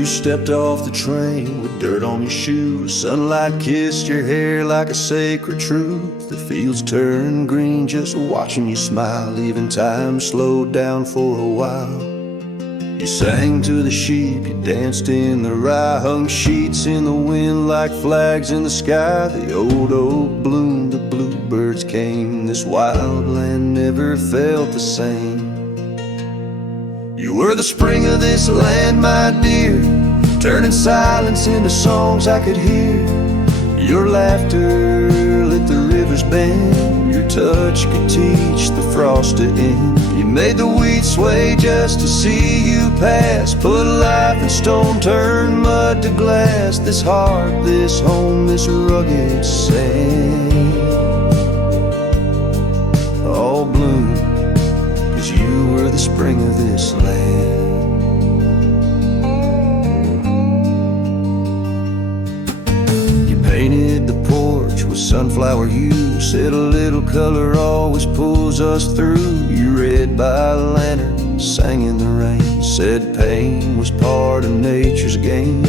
You stepped off the train with dirt on your shoes. Sunlight kissed your hair like a sacred truth. The fields turned green just watching you smile. Even time slowed down for a while. You sang to the sheep, you danced in the rye, hung sheets in the wind like flags in the sky. The old oak bloomed, the bluebirds came. This wild land never felt the same. You were the spring of this land, my dear, turning silence into songs I could hear. Your laughter lit the river's bend. Your touch could teach the frost to end. You made the wheat sway just to see you pass. Put life in stone, turn mud to glass. This heart, this home, this rugged sand all bloomed 'cause you were the spring of this land. You painted the porch with sunflower hue, said a little color always pulls us through. You read by a lantern, sang in the rain, said pain was part of nature's game.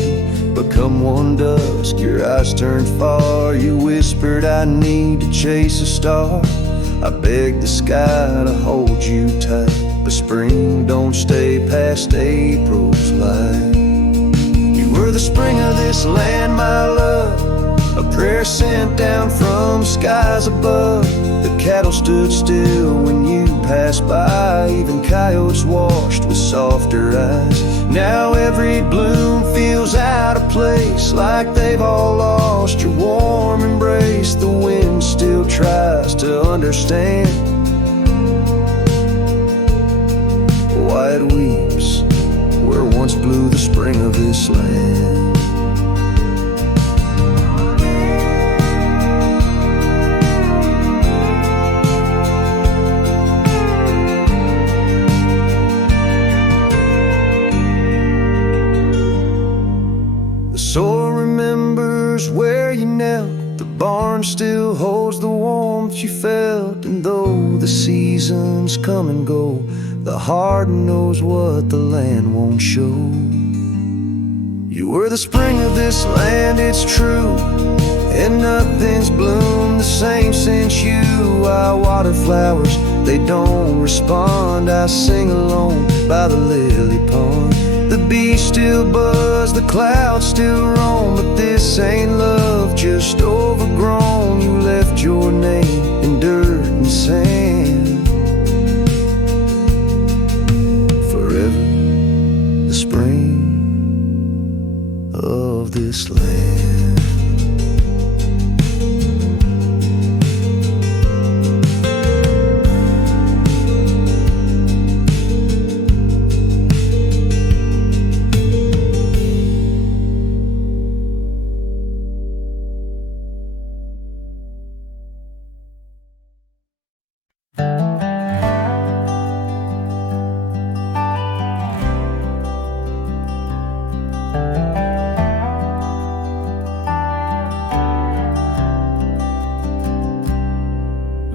But come one dusk, your eyes turned far. You whispered, I need to chase a star. I begged the sky to hold you tight, but spring don't stay past April's light. You were the spring of this land, my love, a prayer sent down from skies above. The cattle stood still when you passed by, even coyotes washed with softer eyes. Now every bloom feels out of place, like they've all lost your warm embrace. The wind still tries to understand why it weeps where once blew the spring of this land. Soil remembers where you knelt. The barn still holds the warmth you felt. And though the seasons come and go, the heart knows what the land won't show. You were the spring of this land, it's true, and nothing's bloomed the same since you. I water flowers, they don't respond. I sing alone by the lily pond. The bees still buzz, the clouds still roam, but this ain't love, just overgrown. You left your name in dirt and sand. Forever the spring of this land.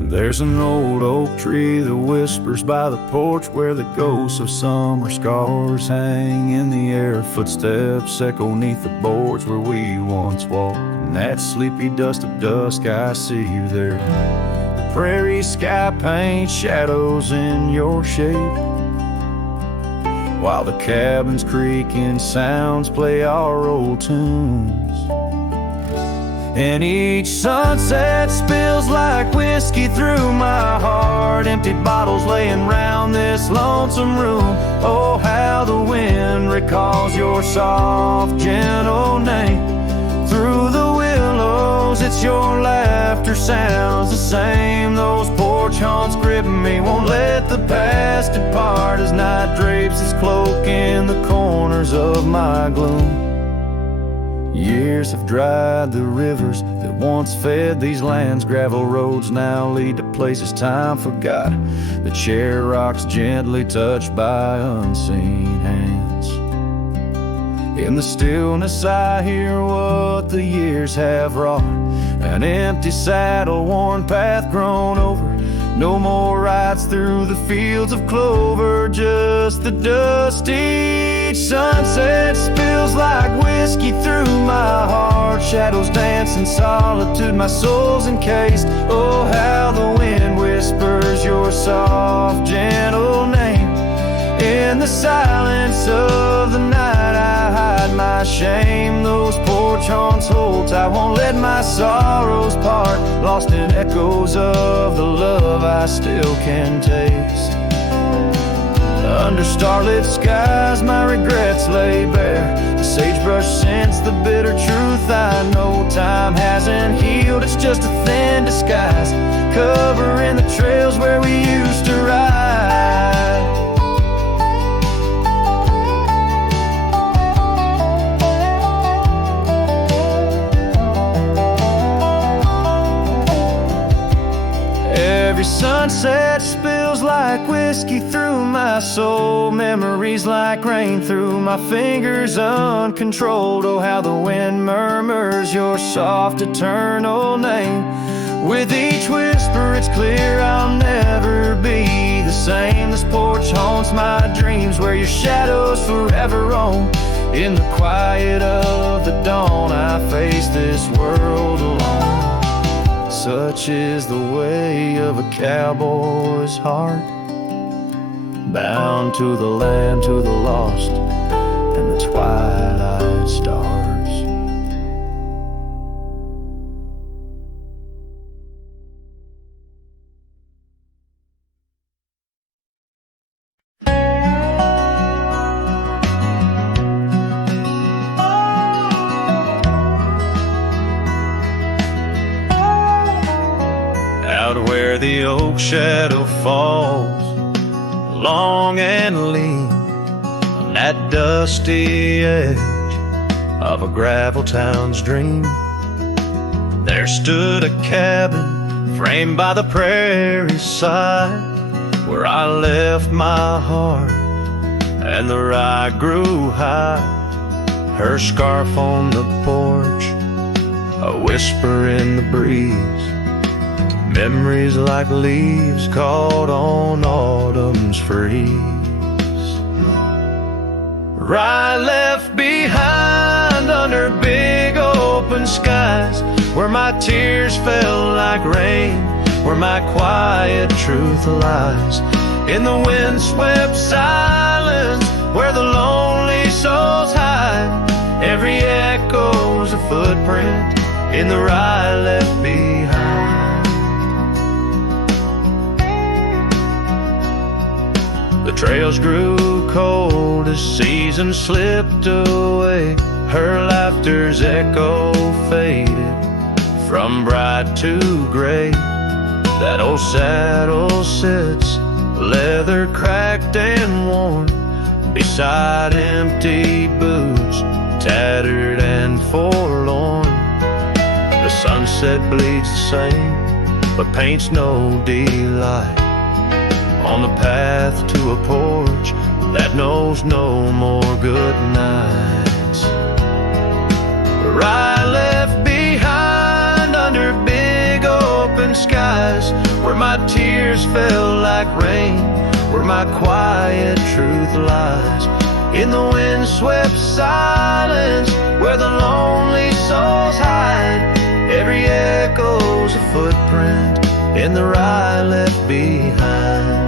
There's an old oak tree that whispers by the porch, where the ghosts of summer scars hang in the air. Footsteps echo neath the boards where we once walked. In that sleepy dust of dusk, I see you there. The prairie sky paints shadows in your shape, while the cabin's creaking sounds play our old tunes. And each sunset spills like whiskey through my heart. Empty bottles laying round this lonesome room. Oh, how the wind recalls your soft, gentle name. Through the willows, it's your laughter sounds the same. Those porch haunts grip me, won't let the past depart, as night drapes its cloak in the corners of my gloom. Years have dried the rivers that once fed these lands. Gravel roads now lead to places time forgot. The chair rocks gently touched by unseen hands. In the stillness I hear what the years have wrought. An empty saddle, worn path grown over. No more ride lights through the fields of clover, just the dust. Each sunset spills like whiskey through my heart. Shadows dance in solitude, my soul's encased. Oh, how the wind whispers your soft, gentle name. In the silence of the night I hide my shame. Those porch haunts hold tight, won't let my sorrows part. Lost in echoes of the love I still can taste. Under starlit skies my regrets lay bare. The sagebrush scents the bitter truth I know. Time hasn't healed, it's just a thin disguise, covering the trails where we used to ride. Every sunset spills like whiskey through my soul. Memories like rain through my fingers uncontrolled. Oh, how the wind murmurs your soft eternal name. With each whisper it's clear I'll never be the same. This porch haunts my dreams, where your shadows forever roam. In the quiet of the dawn I face this world alone. Such is the way of a cowboy's heart, bound to the land, to the lost, and the twilight stars. Out where the oak shadow falls, long and lean, on that dusty edge of a gravel town's dream, there stood a cabin framed by the prairie's side, where I left my heart and the rye grew high. Her scarf on the porch, a whisper in the breeze, memories like leaves caught on autumn's freeze. Rye left behind under big open skies, where my tears fell like rain, where my quiet truth lies. In the windswept silence, where the lonely souls hide, every echo's a footprint in the rye left behind. The trails grew cold as seasons slipped away. Her laughter's echo faded from bright to gray. That old saddle sits, leather cracked and worn, beside empty boots, tattered and forlorn. The sunset bleeds the same, but paints no delight on the path to a porch that knows no more good nights. Rye left behind under big open skies, where my tears fell like rain, where my quiet truth lies. In the windswept silence, where the lonely souls hide, every echo's a footprint in the rye left behind.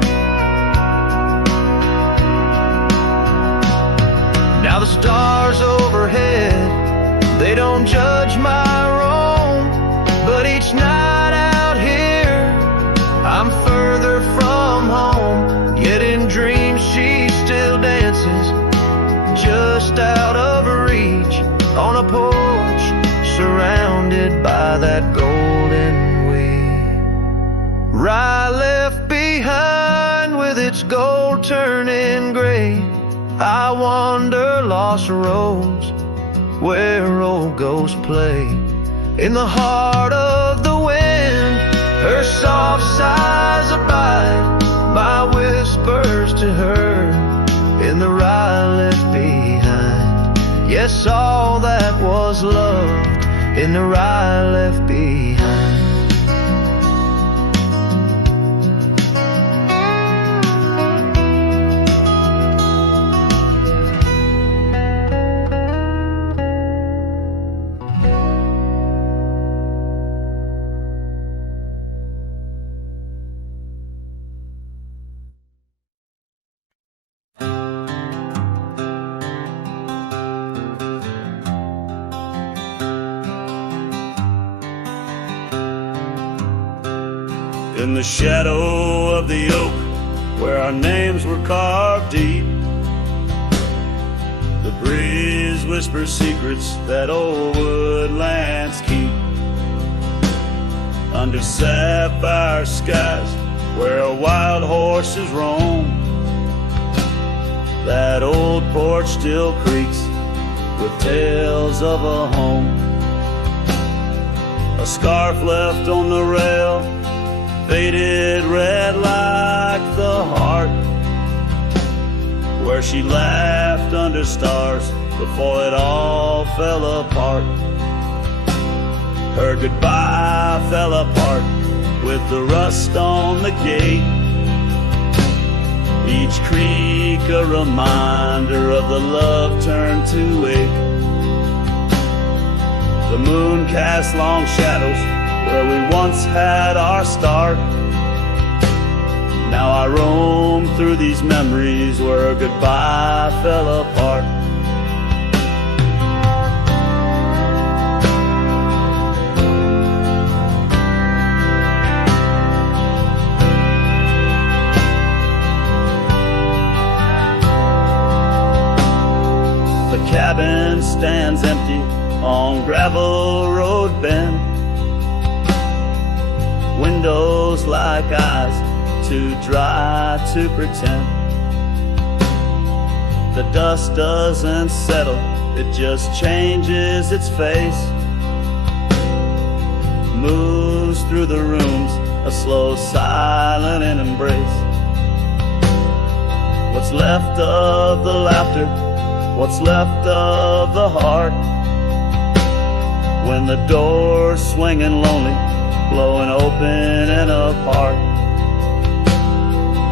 Now the stars overhead, they don't judge my wrong, but each night out here I'm further from home. Yet in dreams she still dances, just out of reach, on a porch surrounded by that golden wheat. Rye left behind with its gold turning gray, I wander lost roads where old ghosts play. In the heart of the wind, her soft sighs abide, my whispers to her in the rye left behind. Yes, all that was loved in the rye left behind. in the shadow of the oak where our names were carved deep. The breeze whispers secrets that old woodlands keep. Under sapphire skies where wild horses roam, that old porch still creaks with tales of a home. A scarf left on the rail, faded red like the heart where she laughed under stars before it all fell apart. Her goodbye fell apart with the rust on the gate. Each creak a reminder of the love turned to ache. The moon casts long shadows where we once had our start. Now I roam through these memories where goodbye fell apart. The cabin stands empty on gravel road bend. Windows like eyes, too dry to pretend. The dust doesn't settle, it just changes its face. Moves through the rooms, a slow, silent embrace. What's left of the laughter, what's left of the heart, when the door's swinging lonely, blowing open and apart.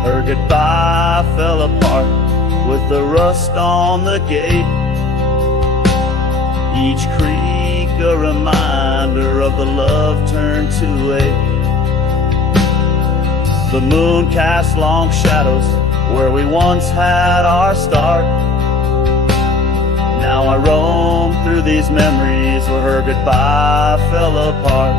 Her goodbye fell apart with the rust on the gate. Each creak a reminder of the love turned to ache. The moon casts long shadows where we once had our start. Now I roam through these memories where her goodbye fell apart.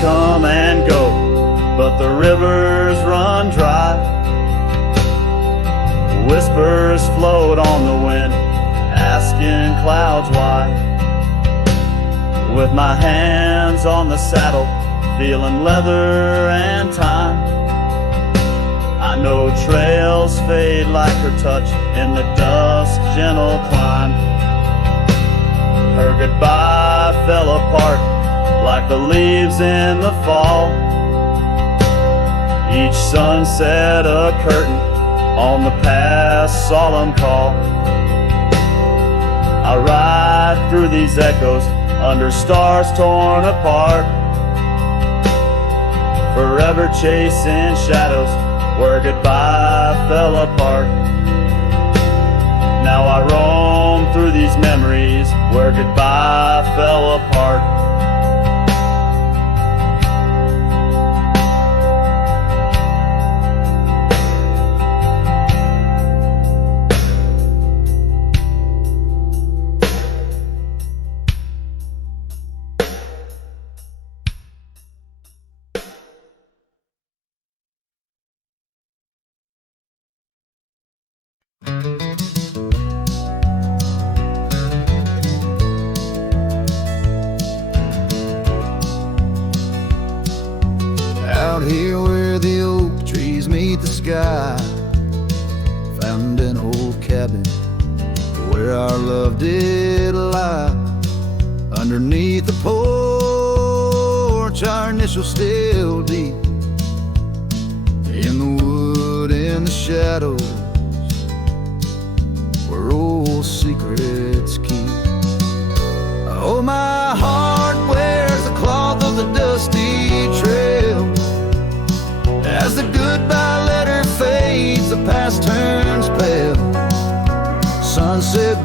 Come and go, but the rivers run dry. Whispers float on the wind, asking clouds why. With my hands on the saddle, feeling leather and time, I know trails fade like her touch in the dusk gentle climb. Her goodbye fell apart like the leaves in the fall. Each sunset a curtain on the past solemn call. I ride through these echoes under stars torn apart, forever chasing shadows where goodbye fell apart. Now I roam through these memories where goodbye fell apart. Out here where the oak trees meet the sky, found an old cabin where our love did lie. Underneath the porch, our initials still deep in the wood, in the shadows where old secrets keep. Oh, my heart wears the cloth of the dusty trail. As the goodbye letter fades, the past turns pale. Sunset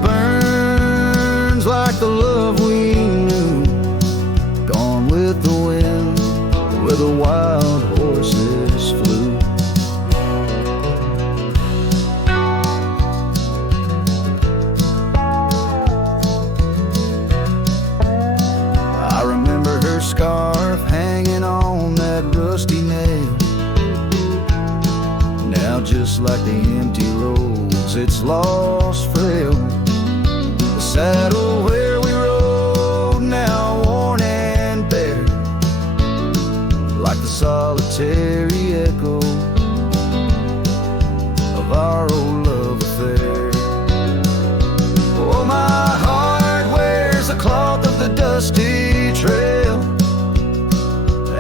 like the empty roads, it's lost forever. The saddle where we rode, now worn and bare, like the solitary echo of our old love affair. Oh, my heart wears the cloth of the dusty trail.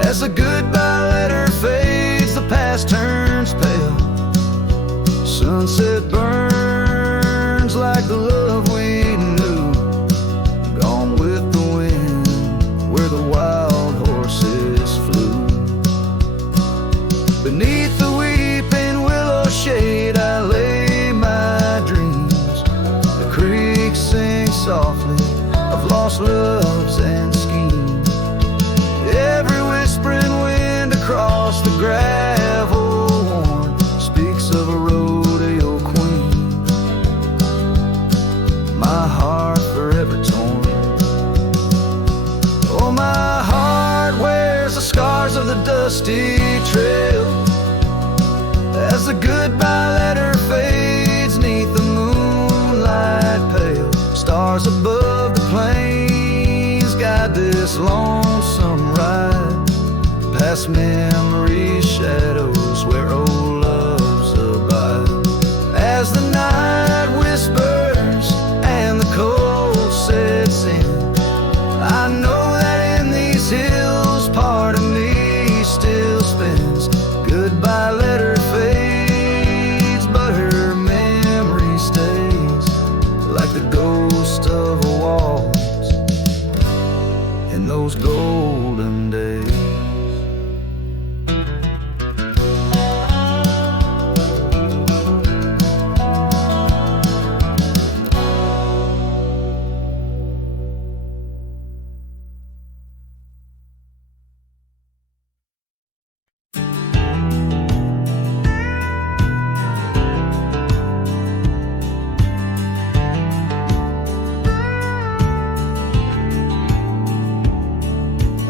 As the goodbye letter fades, the past turns pale. Sunset burns like the love we knew, gone with the wind where the wild horses flew. Beneath the weeping willow shade I lay my dreams. The creek sings softly of lost loves and schemes. Every whispering wind across the gravel worn speaks of a rodeo queen. My heart forever torn. Oh, my heart wears the scars of the dusty trail. As the goodbye letter fades neath the moonlight pale, stars above the plains guide this lonesome ride, past memory's shadows where old loves abide. As the night whispers and the cold sets in, I know that in these hills part of me still spins. Goodbye letter fades, but her memory stays, like the ghost of a waltz in those golden days.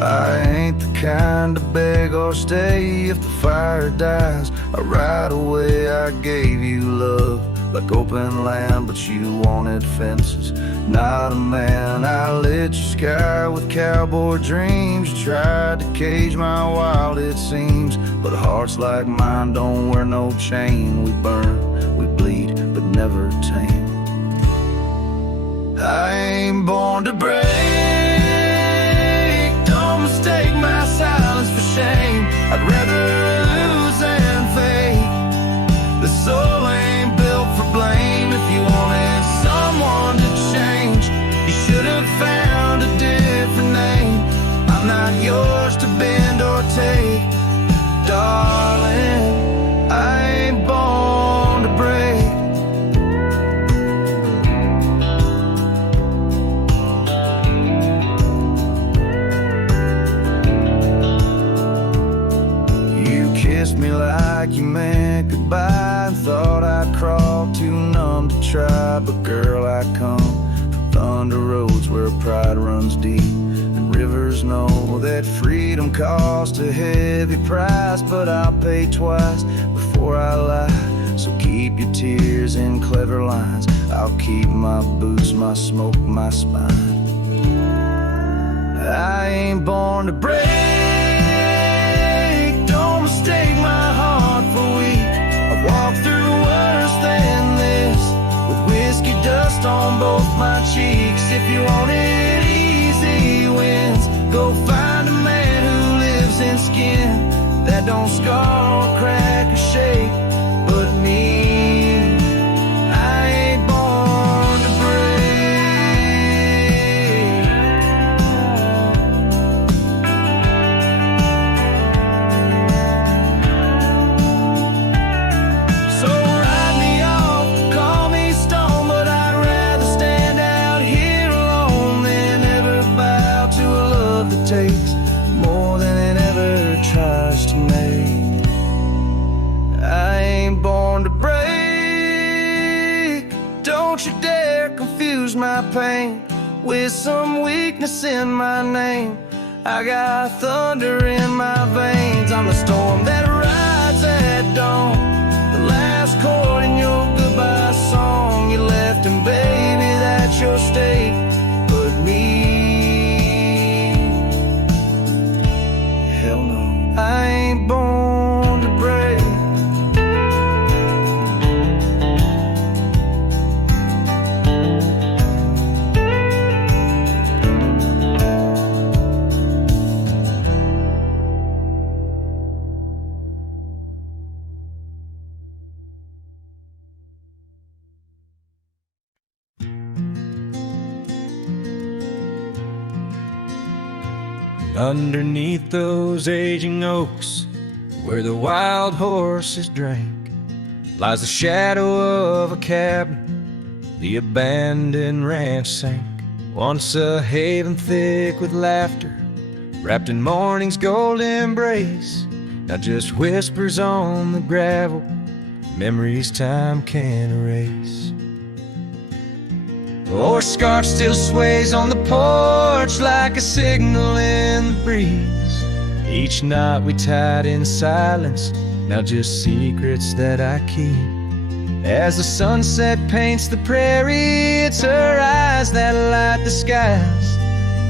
I ain't the kind to beg or stay. If the fire dies, right away I gave you love like open land, but you wanted fences. Not a man, I lit your sky with cowboy dreams. You tried to cage my wild, it seems, but hearts like mine don't wear no chain. We burn, we bleed, but never tame. I ain't born to break. Mistake my silence for shame. I'd rather lose than fake. The soul ain't built for blame. If you wanted someone to change, you should have found a different name. I'm not yours to bend or take, darling. I ain't born to break. Kissed me like you meant goodbye, and thought I'd crawl too numb to try. But girl, I come from thunder roads where pride runs deep, and rivers know that freedom costs a heavy price. But I'll pay twice before I lie, so keep your tears in clever lines. I'll keep my boots, my smoke, my spine. I ain't born to break. Mistake my heart for weak. I've walked through worse than this, with whiskey dust on both my cheeks. If you wanted easy wins, go find a man who lives in skin that don't scar or crack or shake. But me, I ain't born to break. Takes more than it ever tries to make. I ain't born to break. Don't you dare confuse my pain with some weakness in my name. I got thunder in my veins. I'm the storm that rides at dawn, the last your state but me. Hell no, I ain't born to break. Underneath those aging oaks, where the wild horses drank, lies the shadow of a cabin the abandoned ranch sank. Once a haven thick with laughter, wrapped in morning's gold embrace, now just whispers on the gravel, memories time can't erase. The horse scarf still sways on the porch like a signal in the breeze. Each knot we tied in silence, now just secrets that I keep. As the sunset paints the prairie, it's her eyes that light the skies.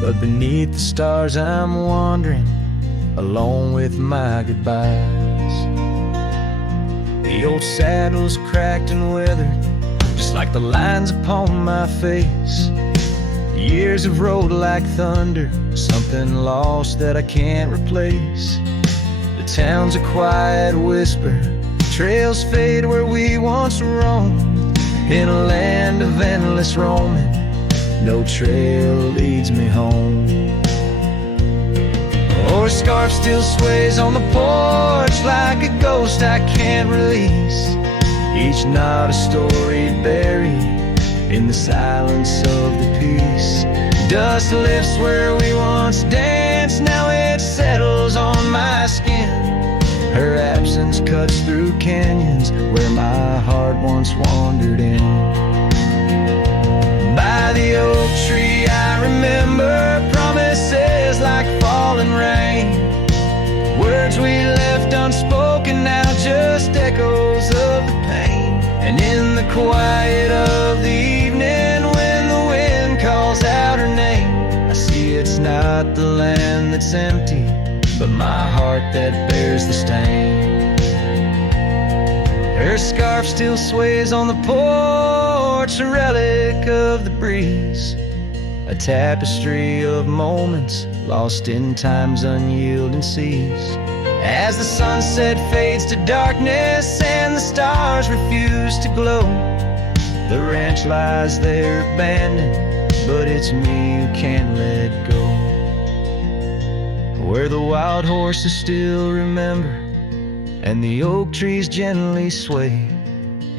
But beneath the stars I'm wandering, alone with my goodbyes. The old saddle's cracked and weathered, just like the lines upon my face. Years have rolled like thunder, something lost that I can't replace. The town's a quiet whisper, trails fade where we once roamed. In a land of endless roaming, no trail leads me home. A horse scarf still sways on the porch like a ghost I can't release. Each knot a story buried in the silence of the peace. Dust lifts where we once danced, now it settles on my skin. Her absence cuts through canyons where my heart once wandered in. By the oak tree I remember promises like falling rain. Words we left unspoken, now just echoes of the pain. And in the quiet of the evening, when the wind calls out her name, I see it's not the land that's empty, but my heart that bears the stain. Her scarf still sways on the porch, a relic of the breeze, a tapestry of moments lost in time's unyielding seas. As the sunset fades to darkness and the stars refuse to glow, the ranch lies there abandoned, but it's me who can't let go. Where the wild horses still remember and the oak trees gently sway,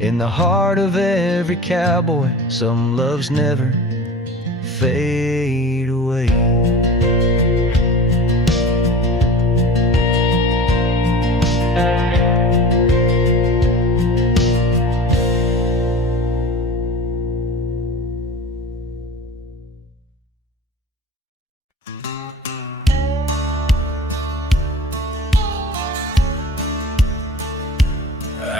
in the heart of every cowboy some loves never fade away.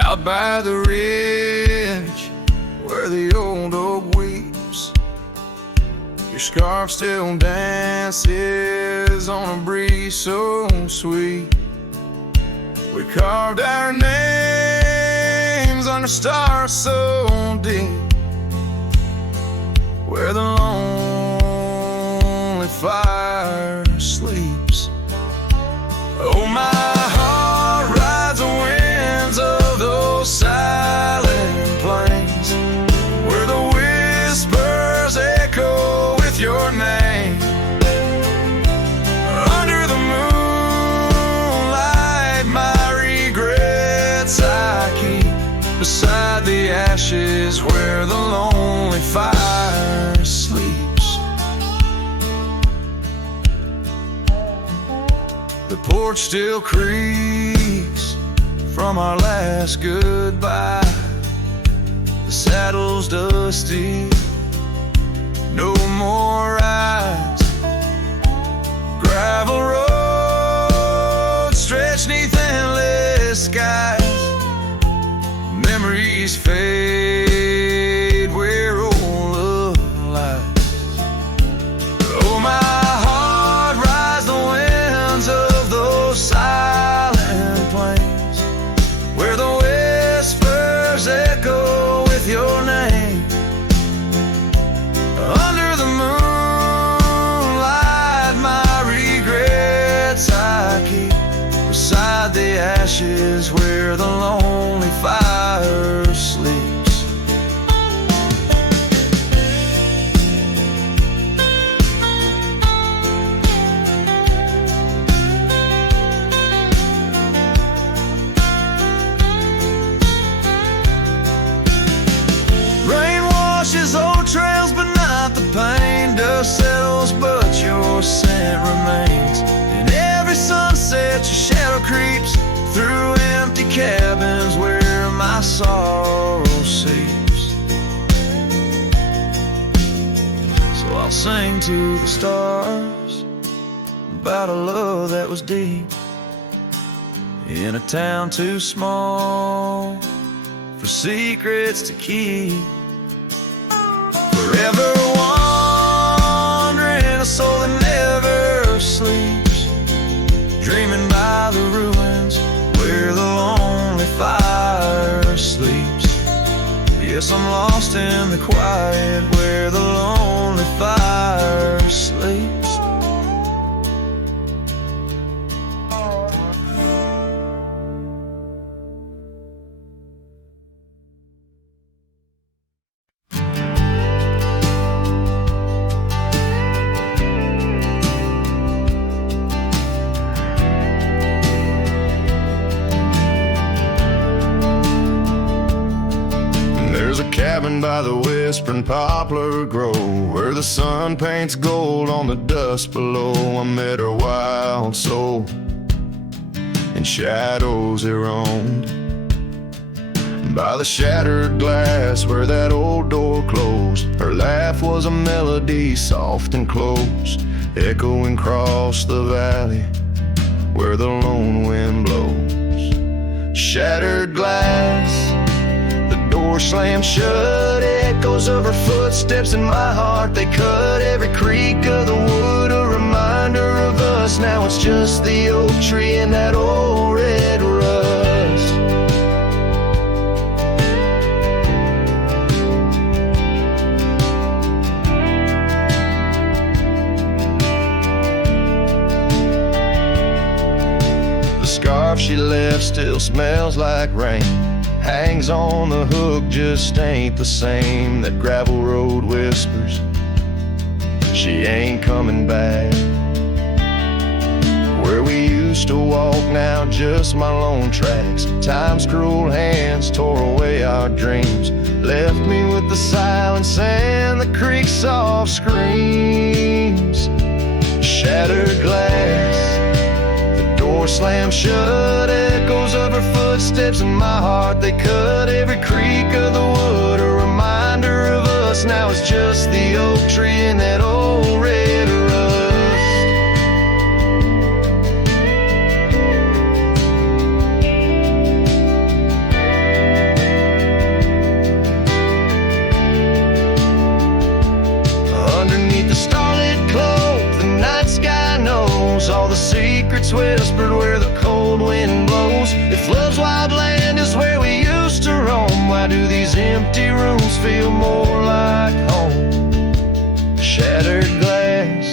Out by the ridge where the old oak weeps, your scarf still dances on a breeze so sweet. We carved our names under stars so deep, where the lonely fire sleeps. Oh, my heart rides the winds of those silent plains, where the whispers echo with your name. Under the moonlight, my regrets I keep beside the ashes where the lonely fire sleeps. The porch still creaks from our last goodbye. The saddle's dusty, no more rides. Gravel roads stretch neath endless skies. Memories fade where old love lies. scent remains. And every sunset your shadow creeps through empty cabins where my sorrow seeps. So I'll sing to the stars about a love that was deep in a town too small for secrets to keep. Forever wandering, a soul that never sleeps, dreaming by the ruins where the lonely fire sleeps. Yes, I'm lost in the quiet where the lonely fire sleeps. By the whispering poplar grove, where the sun paints gold on the dust below, I met her wild soul in shadows it roamed. By the shattered glass where that old door closed, her laugh was a melody soft and close, echoing across the valley where the lone wind blows. Shattered glass, door slammed shut, echoes of her footsteps in my heart. They cut every creak of the wood, a reminder of us. Now it's just the oak tree and that old red rust. The scarf she left still smells like rain, hangs on the hook, just ain't the same. That gravel road whispers she ain't coming back. Where we used to walk, now just my lone tracks. Time's cruel hands tore away our dreams, left me with the silence and the creek's soft screams. Shattered glass, the door slammed shut, echoes of her footsteps in my heart. They cut every creak of the wood, a reminder of us. Now it's just the oak tree and that old red rust. Underneath the starlit cloak, the night sky knows all the secrets whispered where the cold wind blows. If love's wild land is where we used to roam, why do these empty rooms feel more like home? Shattered glass,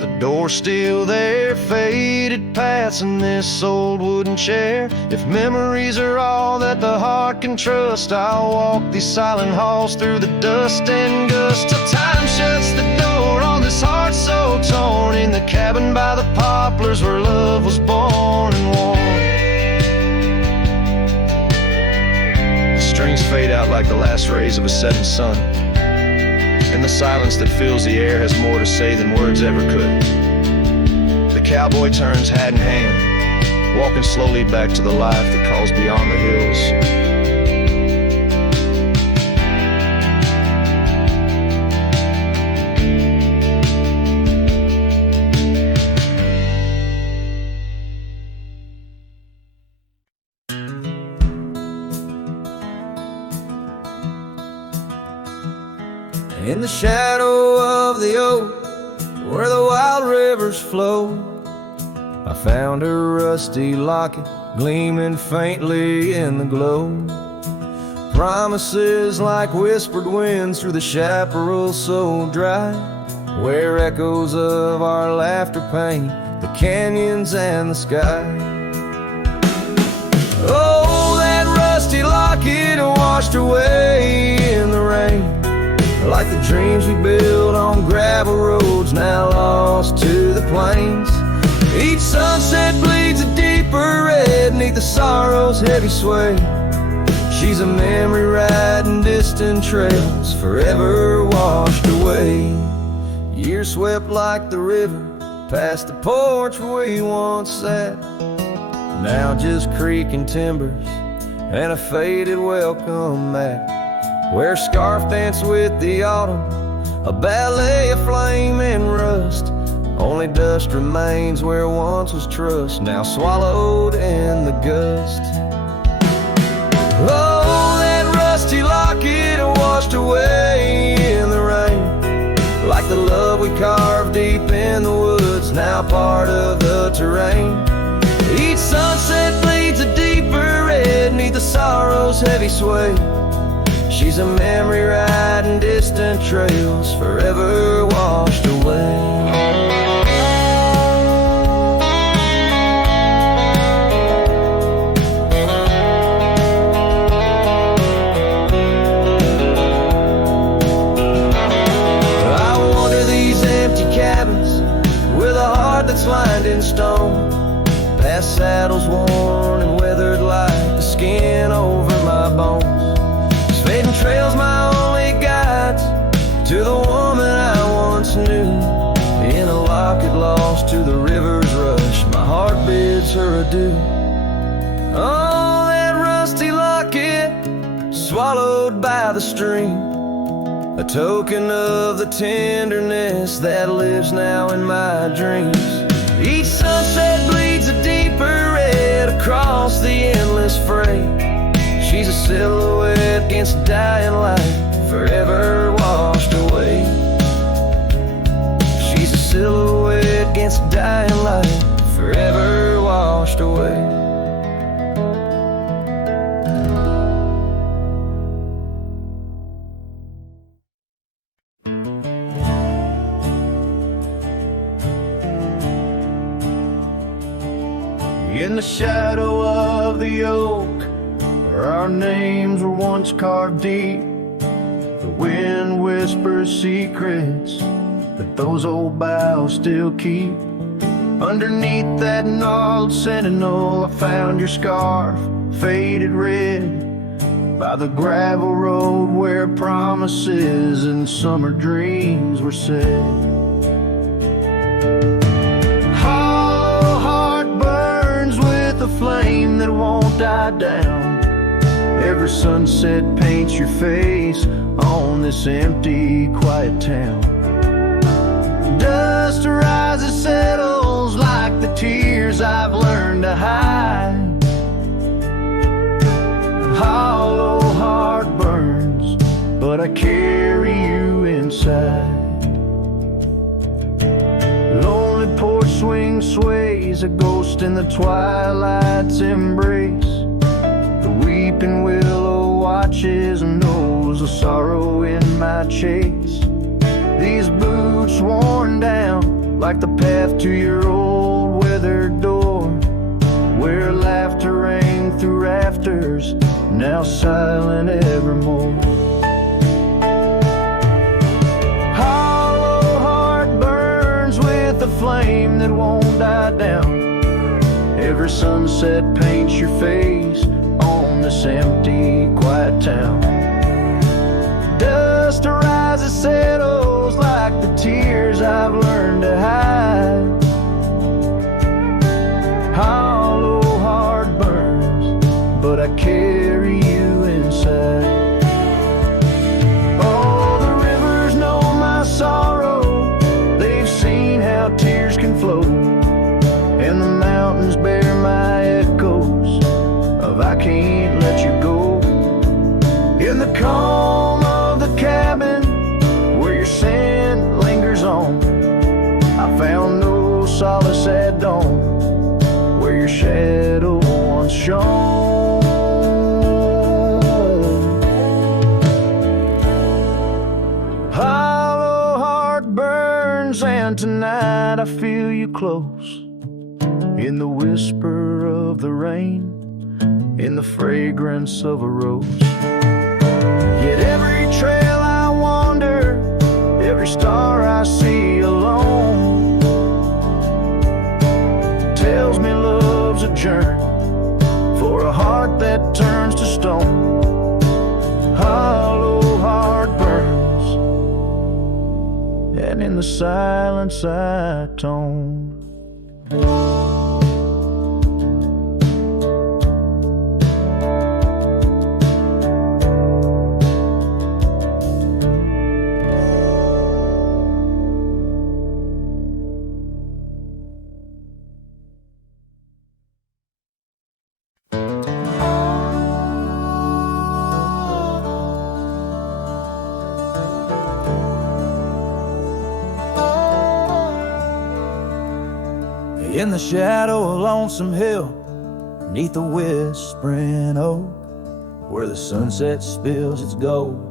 the door still there, faded paths in this old wooden chair. If memories are all that the heart can trust, I'll walk these silent halls through the dust and gust till time shuts the door on this heart so torn, in the cabin by the poplars where love was born and worn. The strings fade out like the last rays of a setting sun, and the silence that fills the air has more to say than words ever could. The cowboy turns hat in hand, walking slowly back to the life that calls beyond the hills. In the shadow of the oak, where the wild rivers flow, I found a rusty locket gleaming faintly in the glow. Promises like whispered winds through the chaparral so dry, where echoes of our laughter paint the canyons and the sky. Oh, that rusty locket washed away in the rain, like the dreams we built on gravel roads now lost to the plains. Each sunset bleeds a deeper red neath the sorrow's heavy sway. She's a memory riding distant trails, forever washed away. Years swept like the river past the porch where we once sat. Now just creaking timbers and a faded welcome mat, where a scarf danced with the autumn, a ballet of flame and rust. Only dust remains where once was trust, now swallowed in the gust. Oh, that rusty locket washed away in the rain, like the love we carved deep in the woods, now part of the terrain. Each sunset bleeds a deeper red neath the sorrow's heavy sway. She's a memory riding distant trails, forever washed away. That's lined in stone, past saddles worn and weathered like the skin over my bones. Fading trails my only guides to the woman I once knew. In a locket lost to the river's rush, my heart bids her adieu. Oh, that rusty locket swallowed by the stream, a token of the tenderness that lives now in my dreams. Each sunset bleeds a deeper red across the endless fray. She's a silhouette against dying light, forever washed away. She's a silhouette against dying light, forever washed away. In the shadow of the oak, where our names were once carved deep, the wind whispers secrets that those old boughs still keep. Underneath that gnarled sentinel, I found your scarf, faded red, by the gravel road where promises and summer dreams were said. The flame that won't die down. Every sunset paints your face on this empty, quiet town. Dust rises, settles like the tears I've learned to hide. Hollow heart burns, but I carry you inside. Lonely porch swing sways, a ghost in the twilight's embrace. The weeping willow watches and knows the sorrow in my chase. These boots worn down like the path to your old weathered door, where laughter rang through rafters, now silent evermore. The flame that won't die down. Every sunset paints your face on this empty, quiet town. Dust rises, settles like the tears I've learned to hide. Hollow heart burns, but I carry you inside. Oh, the rivers know my sorrow, how tears can flow, and the mountains bear my echoes of I can't let you go. In the calm of the cabin where your scent lingers on, I found no solace at dawn, where your shadow once shone. Hollow heart burns, and tonight I feel you close, in the whisper of the rain, in the fragrance of a rose. Yet every trail I wander, every star I see alone, tells me love's a journey for a heart that turns to stone. Hollow heart burns, and in in the silence I tone. In the shadow of Lonesome Hill, neath the whispering oak, where the sunset spills its gold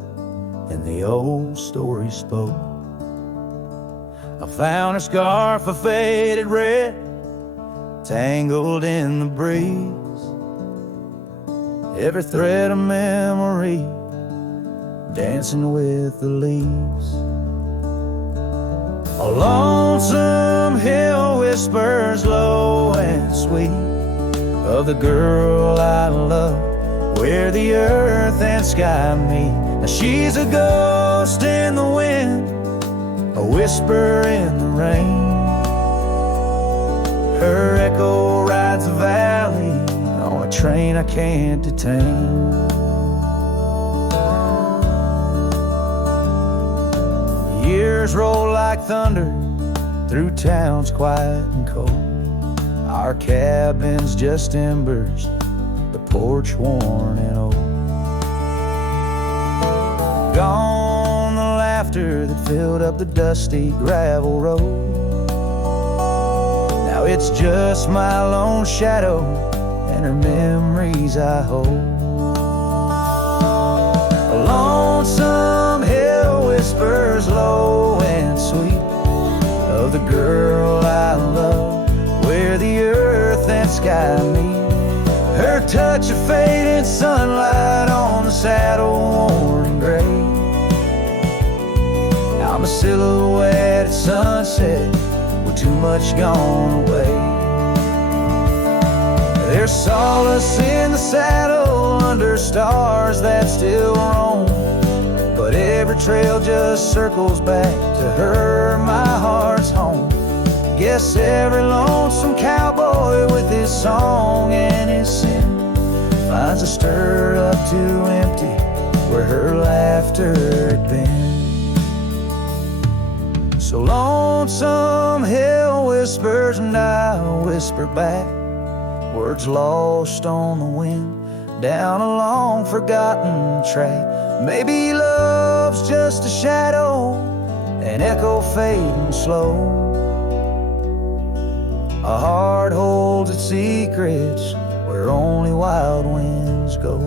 and the old story spoke, I found a scarf of faded red, tangled in the breeze, every thread of memory dancing with the leaves. A lonesome hill whispers low and sweet of the girl I love, where the earth and sky meet. Now she's a ghost in the wind, a whisper in the rain. Her echo rides the valley on a train I can't detain. Years roll like thunder through towns quiet and cold. Our cabin's just embers, the porch worn and old. Gone the laughter that filled up the dusty gravel road. Now it's just my lone shadow and her memories I hold. A lonesome hill whispers low and sweet of the girl I love, where the earth and sky meet. Her touch of fading sunlight on the saddle worn and gray. I'm a silhouette at sunset with too much gone away. There's solace in the saddle under stars that still roam, but every trail just circles back to her, my heart's home. Guess every lonesome cowboy with his song and his sin finds a stirred up too empty where her laughter had been. So lonesome hill whispers and I whisper back, words lost on the wind down a long forgotten track. Maybe love's just a shadow, an echo fading slow. A heart holds its secrets where only wild winds go.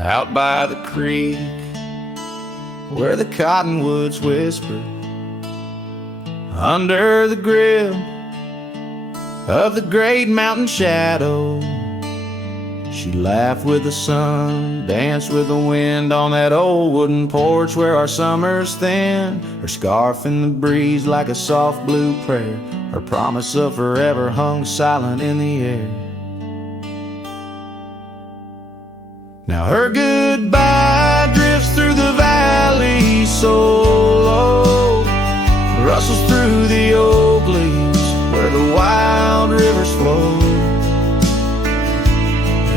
Out by the creek, where the cottonwoods whisper, under the grill of the great mountain shadow, she laughed with the sun, danced with the wind on that old wooden porch where our summers thin. Her scarf in the breeze like a soft blue prayer, her promise of forever hung silent in the air. Now her goodbye drifts through the valley so low, rustles through the oak leaves where the wild rivers flow.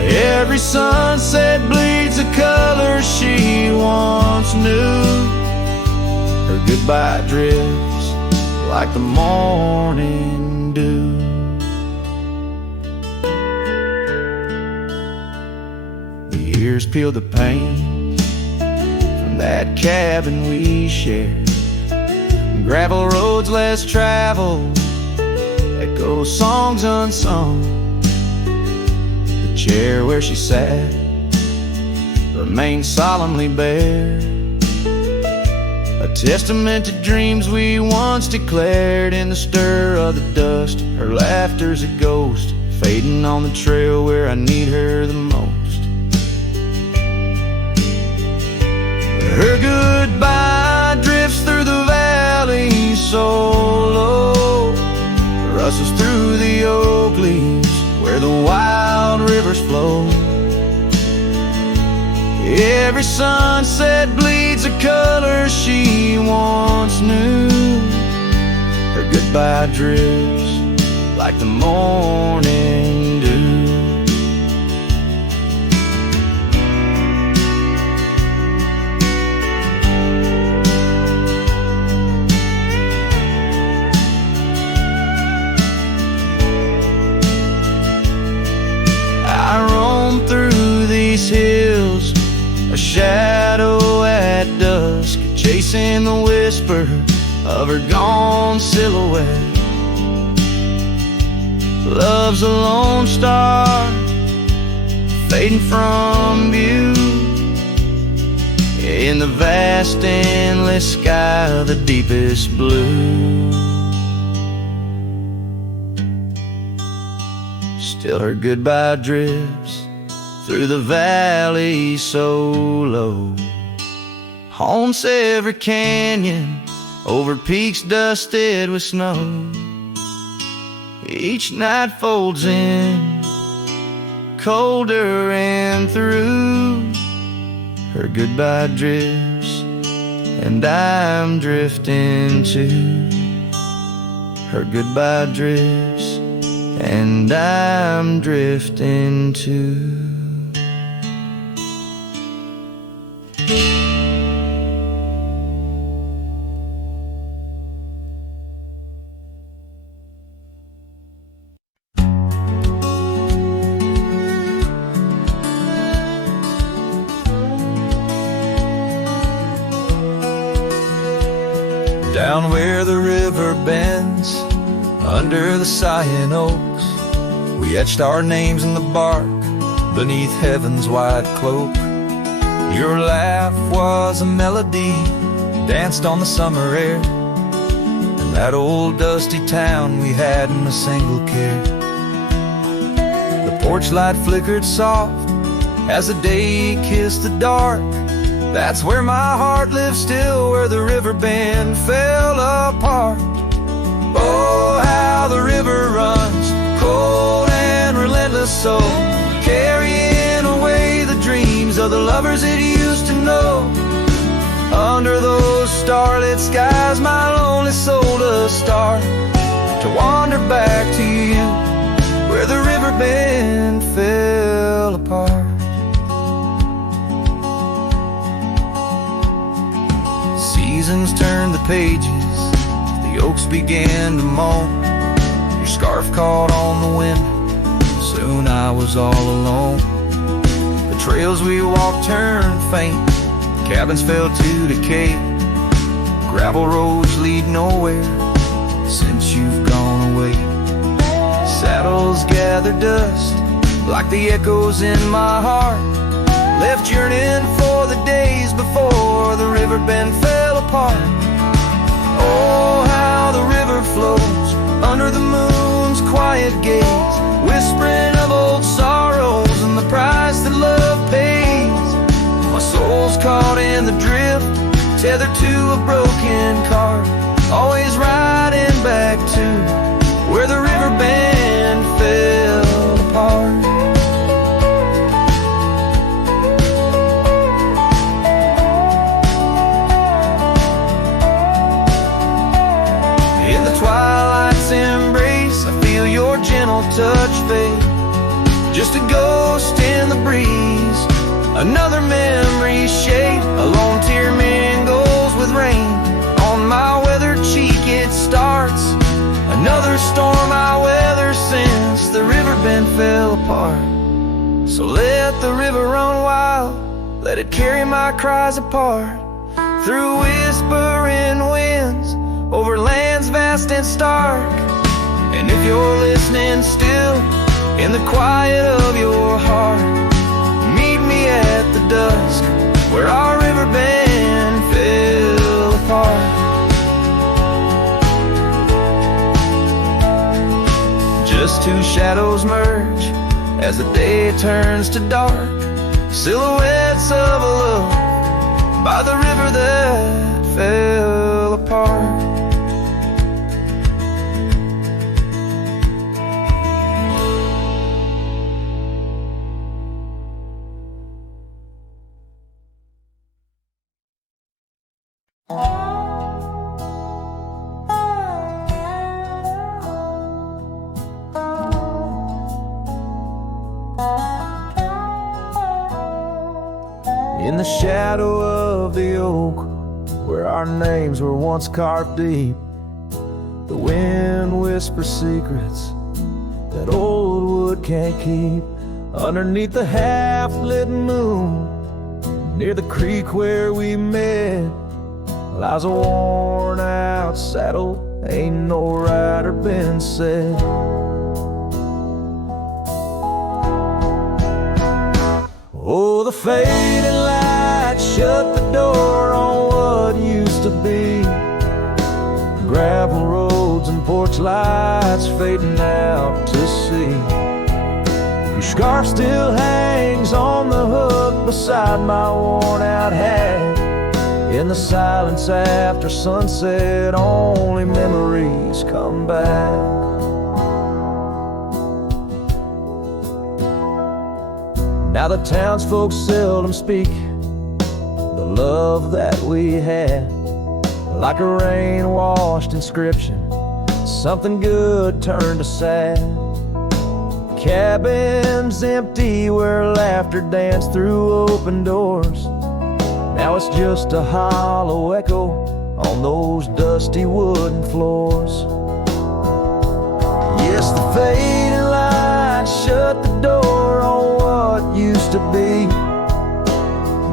Every sunset bleeds a color she once knew. Her goodbye drifts like the morning dew. Years peeled the paint from that cabin we shared. Gravel roads less traveled, echo songs unsung. The chair where she sat remained solemnly bare, a testament to dreams we once declared. In the stir of the dust, her laughter's a ghost, fading on the trail where I need her the most. Her goodbye drifts through the valley so low, rustles through the oak leaves where the wild rivers flow. Every sunset bleeds a color she once knew. Her goodbye drifts like the morning dew. I roam through these hills, a shadow at dusk, chasing the whisper of her gone silhouette. Love's a lone star, fading from view, in the vast endless sky of the deepest blue. Still her goodbye drifts through the valley so low, haunts every canyon, over peaks dusted with snow. Each night folds in, colder and through. Her goodbye drifts, and I'm drifting too. Her goodbye drifts, and I'm drifting too. Down where the river bends, under the sighing oaks, we etched our names in the bark, beneath heaven's wide cloak. Your laugh was a melody, danced on the summer air, in that old dusty town we hadn't a single care. The porch light flickered soft as the day kissed the dark. That's where my heart lives still, where the river bend fell apart. Oh, how the river runs, cold and relentless, so carrying away the dreams of the lovers it used to know. Under those starlit skies, my lonely soul does start to wander back to you, where the river bend fell apart. Seasons turned the pages, the oaks began to moan. Your scarf caught on the wind, soon I was all alone. The trails we walked turned faint, cabins fell to decay. Gravel roads lead nowhere since you've gone away. Saddles gather dust like the echoes in my heart, left yearning for the days before the river bend fell apart. Oh, how the river flows under the moon's quiet gaze, whispering of old sorrows and the price that love pays. My soul's caught in the drift, tethered to a broken cart, always riding back to where the river bend fell apart. Twilight's embrace, I feel your gentle touch fade, just a ghost in the breeze, another memory shade. A lone tear mingles with rain on my weathered cheek, it starts another storm I weather since the river bend fell apart. So let the river run wild, let it carry my cries apart, through whispering winds, over lands vast and stark. And if you're listening still, in the quiet of your heart, meet me at the dusk, where our river bend fell apart. Just two shadows merge as the day turns to dark, silhouettes of a love by the river that fell apart. In the shadow of the oak, where our names were once carved deep, the wind whispers secrets that old wood can't keep. Underneath the half-lit moon, near the creek where we met, lies a worn-out saddle, ain't no rider been said. Oh, the fading light shut the door on what used to be. Gravel roads and porch lights fading out to sea. Your scarf still hangs on the hook beside my worn-out hat. In the silence after sunset, only memories come back. Now the townsfolk seldom speak the love that we had, like a rain-washed inscription, something good turned to sad. Cabins empty where laughter danced through open doors. Now it's just a hollow echo on those dusty wooden floors. Yes, the fading light shut the door on what used to be.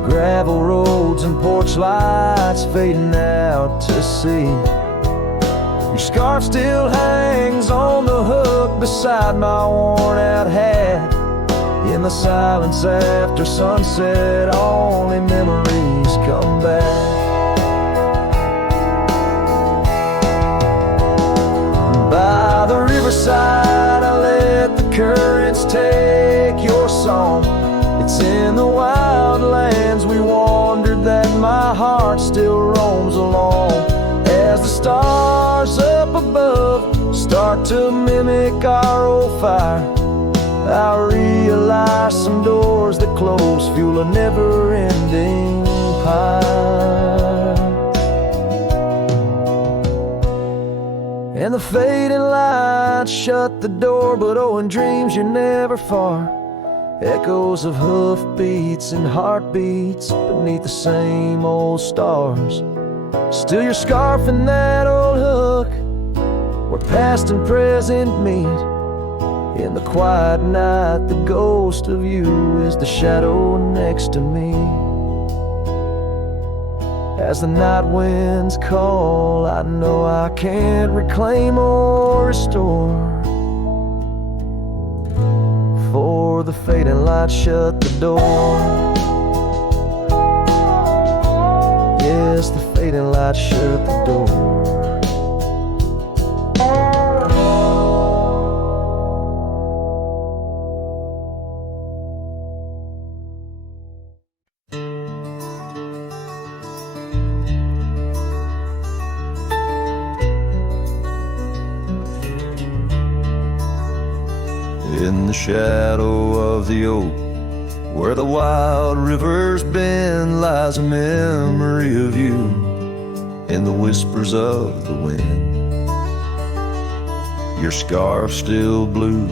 Gravel roads and porch lights fading out to sea. Your scarf still hangs on the hook beside my worn-out hat. In the silence after sunset, only memories come back. By the riverside, I let the currents take your song. It's in the wild lands we wandered that my heart still roams along. As the stars up above start to mimic our old fire, I realize some doors that close fuel a never-ending pyre. And the fading lights shut the door, but oh, in dreams you're never far. Echoes of hoofbeats and heartbeats beneath the same old stars. Still your scarf and that old hook, where past and present meet. In the quiet night, the ghost of you is the shadow next to me. As the night winds call, I know I can't reclaim or restore. For the fading light shut the door. Yes, the fading light shut the door. In the shadow of the oak, where the wild river's bend, lies a memory of you in the whispers of the wind. Your scarf still blue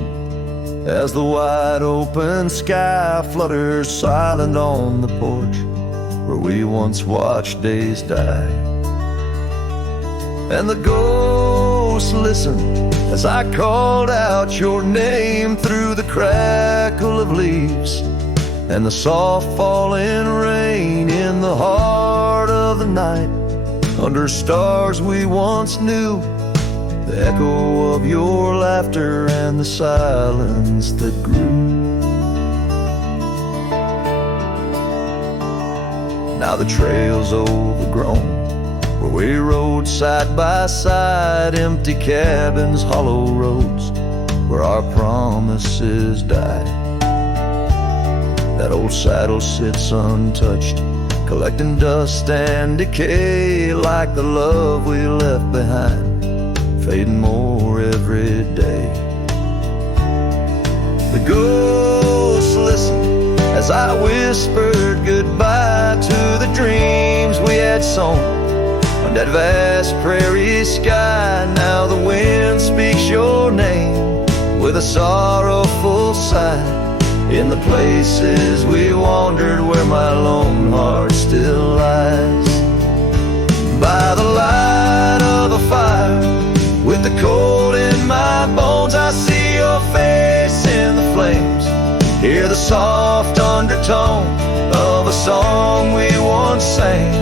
as the wide open sky flutters silent on the porch where we once watched days die. And the ghosts listened as I called out your name through the crackle of leaves and the soft falling rain. In the heart of the night, under stars we once knew, the echo of your laughter and the silence that grew. Now the trail's overgrown, where we rode side by side, empty cabins, hollow roads, where our promises died. That old saddle sits untouched, collecting dust and decay, like the love we left behind, fading more every day. The ghosts listen as I whispered goodbye to the dreams we had sown on that vast prairie sky. Now the wind speaks your name with a sorrowful sigh, in the places we wandered where my lone heart still lies. By the light of a fire, with the cold in my bones, I see your face in the flames, hear the soft undertone of a song we once sang.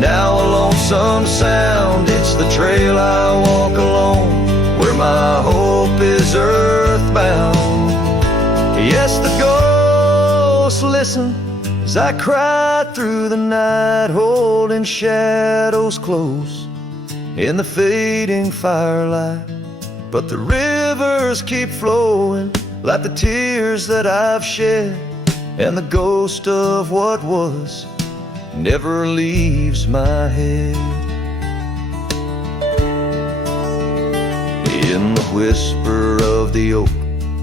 Now a lonesome sound, it's the trail I walk alone, where my hope is earthbound. Yes, the ghosts listen as I cry through the night, holding shadows close in the fading firelight. But the rivers keep flowing like the tears that I've shed, and the ghost of what was never leaves my head. In the whisper of the oak,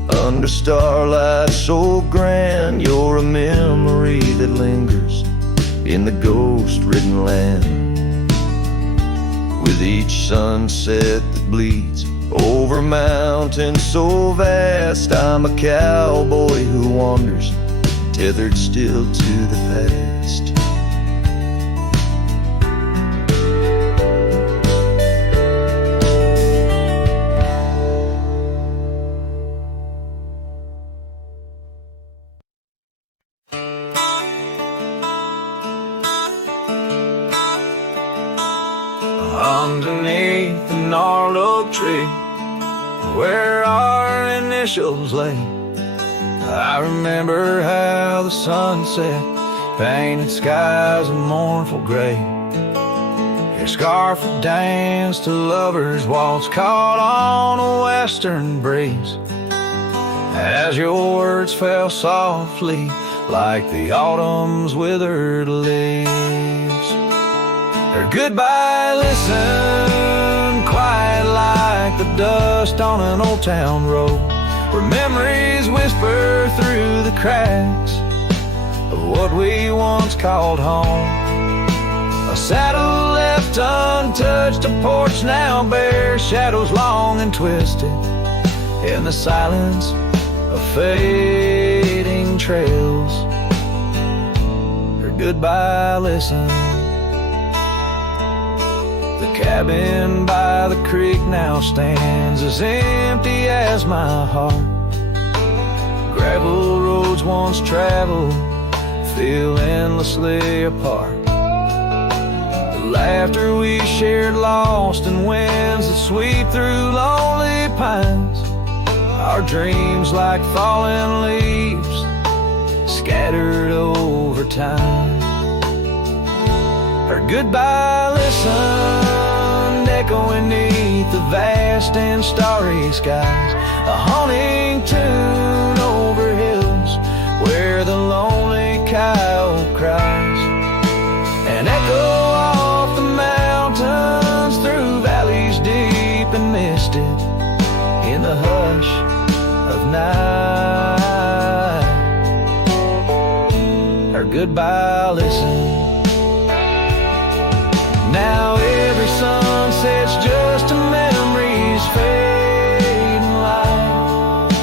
under starlight so grand, you're a memory that lingers in the ghost-ridden land. With each sunset that bleeds over mountains so vast, I'm a cowboy who wanders, tethered still to the past. Underneath the gnarled oak tree, where our initials lay, I remember how the sunset painted skies a mournful gray. Your scarf would dance to lovers' waltz caught on a western breeze, as your words fell softly like the autumn's withered leaves. Her goodbye listened, quiet like the dust on an old town road, where memories whisper through the cracks of what we once called home. A saddle left untouched, a porch now bare, shadows long and twisted in the silence of fading trails. Her goodbye listened. The cabin by the creek now stands as empty as my heart. Gravel roads once traveled feel endlessly apart. The laughter we shared lost in winds that sweep through lonely pines. Our dreams like fallen leaves scattered over time. Her goodbye listened, echoing neath the vast and starry skies, a haunting tune over hills where the lonely coyote cries, an echo off the mountains through valleys deep and misted in the hush of night. Her goodbye listened. Now every sunset's just a memory's fading light,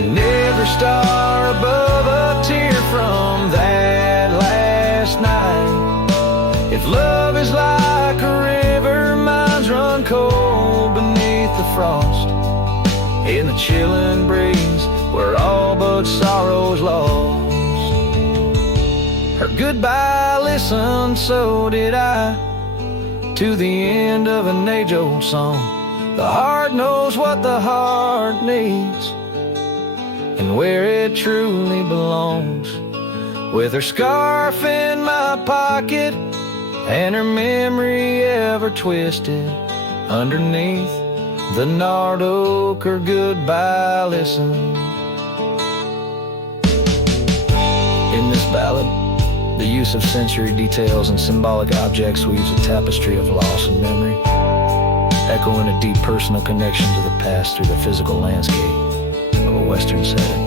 and every star above a tear from that last night. If love is like a river, mine's run cold beneath the frost, in the chilling breeze where all but sorrow's lost. Her goodbye listened, so did I, to the end of an age-old song. The heart knows what the heart needs and where it truly belongs. With her scarf in my pocket and her memory ever twisted underneath the gnarled oak or goodbye listen. In this ballad, the use of sensory details and symbolic objects weaves a tapestry of loss and memory, echoing a deep personal connection to the past through the physical landscape of a Western setting.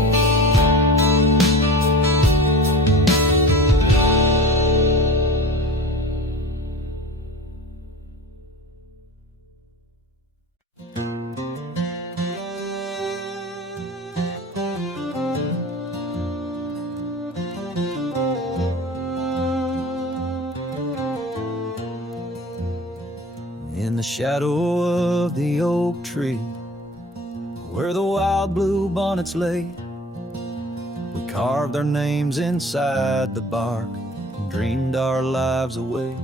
In the shadow of the oak tree, where the wild blue bonnets lay, we carved our names inside the bark and dreamed our lives away.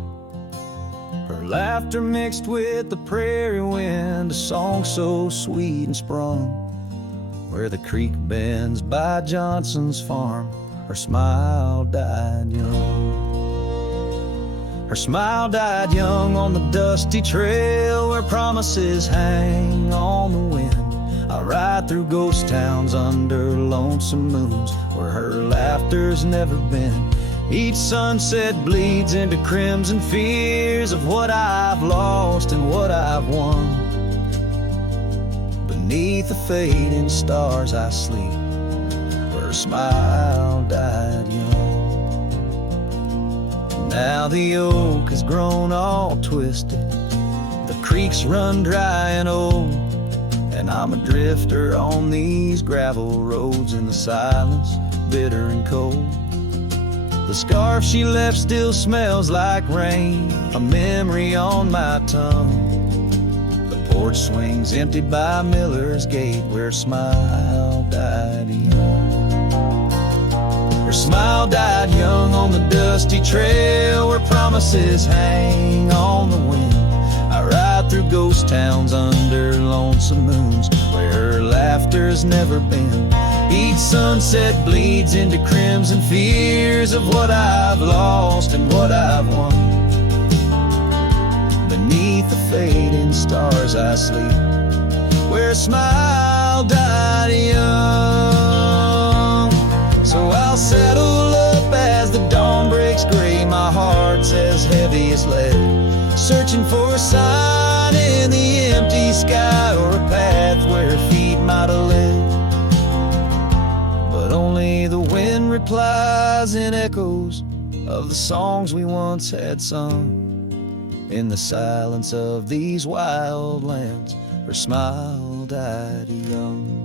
Her laughter mixed with the prairie wind, a song so sweet and sprung, where the creek bends by Johnson's farm. Her smile died young. Her smile died young on the dusty trail where promises hang on the wind. I ride through ghost towns under lonesome moons where her laughter's never been. Each sunset bleeds into crimson fears of what I've lost and what I've won. Beneath the fading stars I sleep, where her smile died young. Now the oak has grown all twisted, the creeks run dry and old, and I'm a drifter on these gravel roads in the silence, bitter and cold. The scarf she left still smells like rain, a memory on my tongue. The porch swings empty by Miller's Gate, where her smile died young. Her smile died young on the dusty trail where promises hang on the wind. I ride through ghost towns under lonesome moons where her laughter's never been. Each sunset bleeds into crimson fears of what I've lost and what I've won. Beneath the fading stars I sleep, where a smile died young. So I'll settle up as the dawn breaks gray, my heart's as heavy as lead, searching for a sign in the empty sky or a path where her feet might have led. But only the wind replies in echoes of the songs we once had sung. In the silence of these wild lands, her smile died young.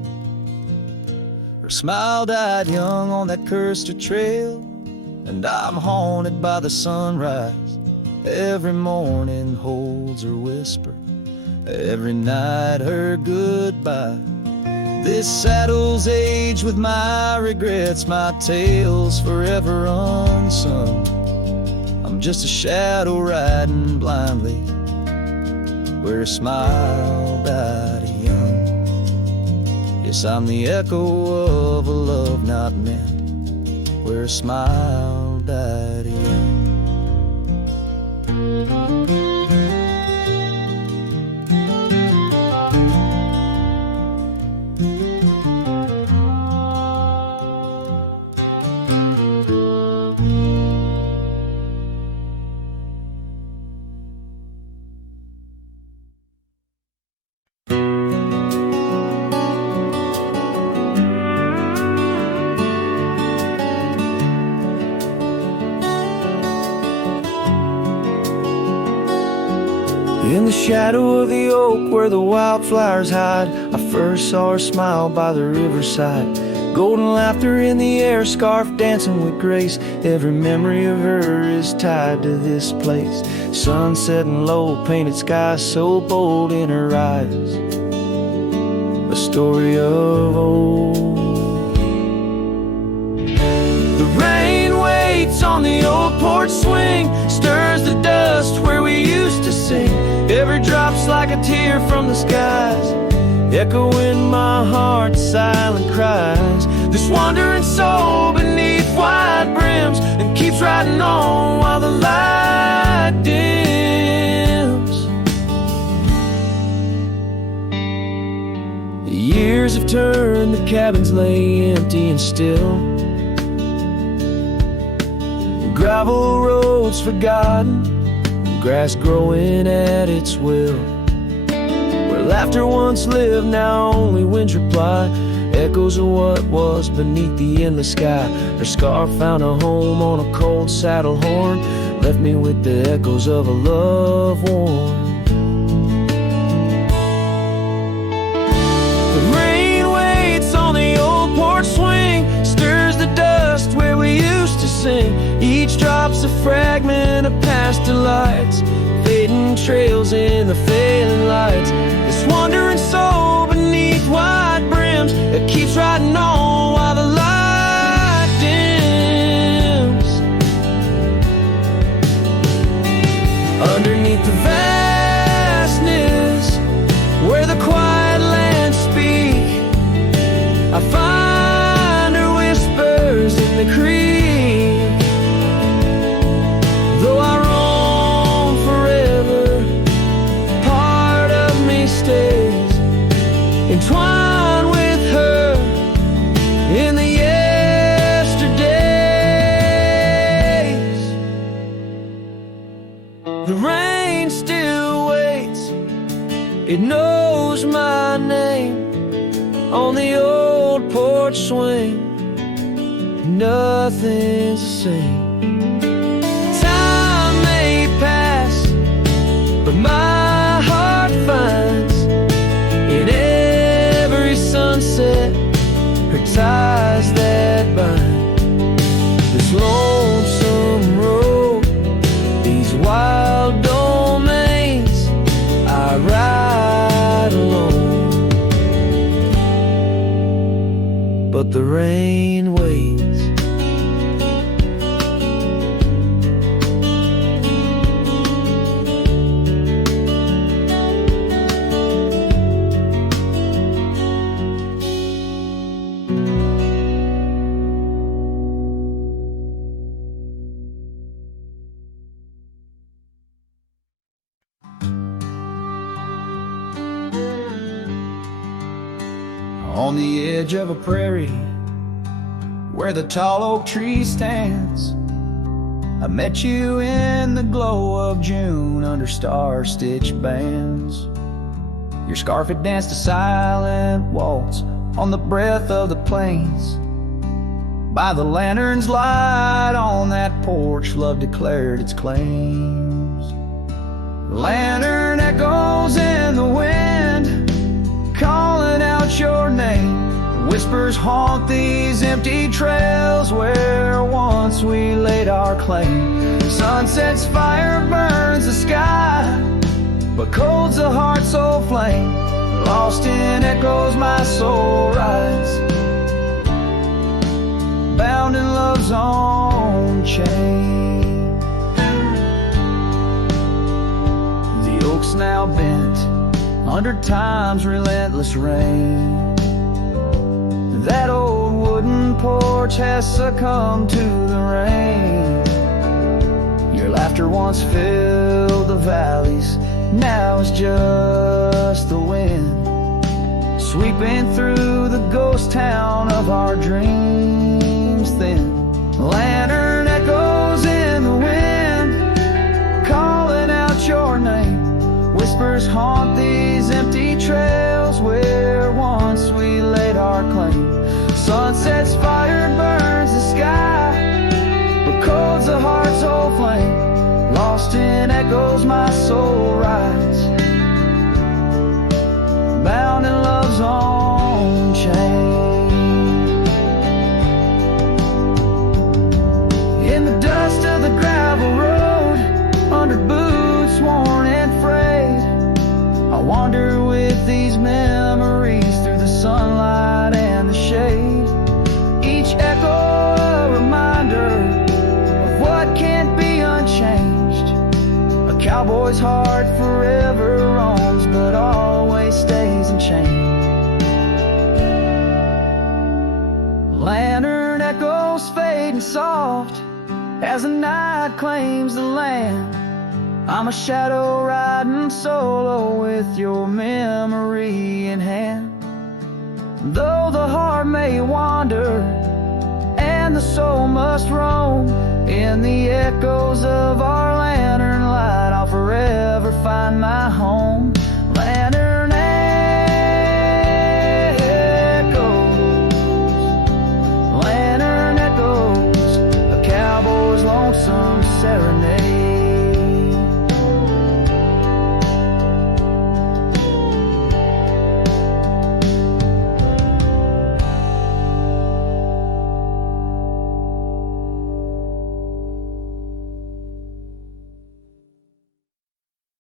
Her smile died young on that cursed trail, and I'm haunted by the sunrise. Every morning holds her whisper, every night her goodbye. This saddle's aged with my regrets, my tale's forever unsung. I'm just a shadow riding blindly, where her smile died young. Yes, I'm the echo of a love not meant, where her smile died young. In the shadow of the oak where the wildflowers hide, I first saw her smile by the riverside. Golden laughter in the air, scarf dancing with grace. Every memory of her is tied to this place. Sun setting low, painted sky so bold in her eyes. A story of old. The rain waits on the old porch swing, stirs the dust where we used to sing. Every drop's like a tear from the skies, echo in my heart's silent cries. This wandering soul beneath wide brims, and keeps riding on while the light dims. The years have turned, the cabins lay empty and still. Gravel roads forgotten, grass growing at its will. Where laughter once lived, now only winds reply. Echoes of what was beneath the endless sky. Her scarf found a home on a cold saddle horn, left me with the echoes of a love worn. The rain waits on the old porch swing, stirs the dust where we used to sing. Each drop's a fragment of past delights, fading trails in the failing lights. This wandering soul beneath wide brims, it keeps riding on while the light dims. Underneath the vastness, where the quiet lands speak, I find her whispers in the creek. Though I roam forever, part of me stays entwined with her in the yesterdays. The rain still waits, it knows my name on the old porch swing. Nothing's the same. Time may pass, but my heart finds in every sunset her ties that bind. This lonesome road, these wild domains, I ride alone. But the rain waits. On the edge of a prairie, where the tall oak tree stands, I met you in the glow of June under star-stitched bands. Your scarf had danced a silent waltz on the breath of the plains. By the lantern's light on that porch, love declared its claims. Lantern echoes in the wind, calling out your name. Whispers haunt these empty trails where once we laid our claim. Sunset's fire burns the sky, but cold's the heart soul flame. Lost in echoes my soul rides, bound in love's own chain. The oak's now bent under time's relentless rain. That old wooden porch has succumbed to the rain. Your laughter once filled the valleys, now it's just the wind sweeping through the ghost town of our dreams then. Lantern echoes in the wind, calling out your name. Whispers haunt these empty trails where once we laid our claim. Sunset's fire burns the sky, but cold's the heart's old flame. Lost in echoes my soul rides, bound in love's own chain. In the dust of the gravel road, under boots worn and frayed, I wander with these memories through the sunlight and the shade. Each echo a reminder of what can't be unchanged. A cowboy's heart forever roams, but always stays unchained. Lantern echoes fading soft as the night claims the land. I'm a shadow riding solo with your memory in hand. Though the heart may wander and the soul must roam, in the echoes of our lantern light I'll forever find my home.